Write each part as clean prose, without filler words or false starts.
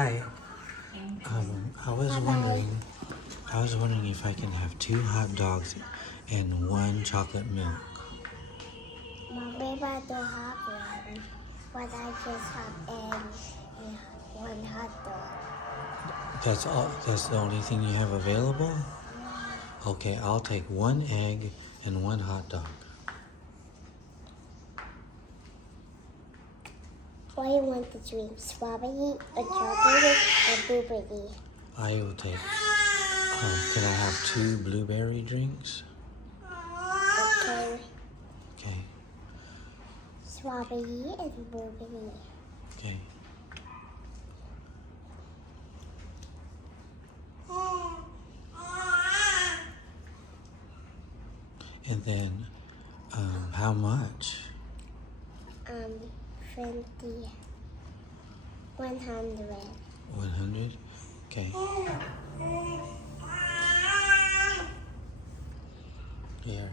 Hi. I was wondering if I can have 2 hot dogs and 1 chocolate milk. Mommy about to have one, but I just have egg and one hot dog. That's all. That's the only thing you have available? Okay, I'll take 1 egg and 1 hot dog. What do you want to drink? Strawberry, a chocolate, or blueberry? I will take. Can I have 2 blueberry drinks? Okay. Okay. Strawberry and blueberry. Okay. And then, how much? 20. 100. 100? Okay. Here.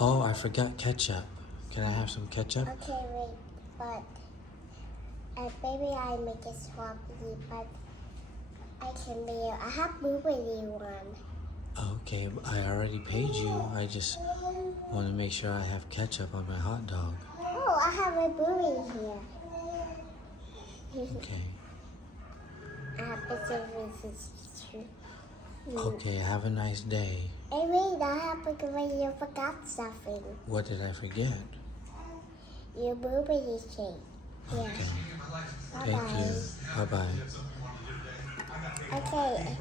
Oh, I forgot ketchup. Can I have some ketchup? Okay, wait, but maybe I make a strawberry, but I have blueberry one. Okay, I already paid you. I just want to make sure I have ketchup on my hot dog. Oh, I have a blueberry here. Okay. I have pictures. Okay, have a nice day. Hey, wait, I have you forgot something. What did I forget? Your blueberry cake. Yeah. Okay. Bye-bye. Thank you. Bye-bye. Okay.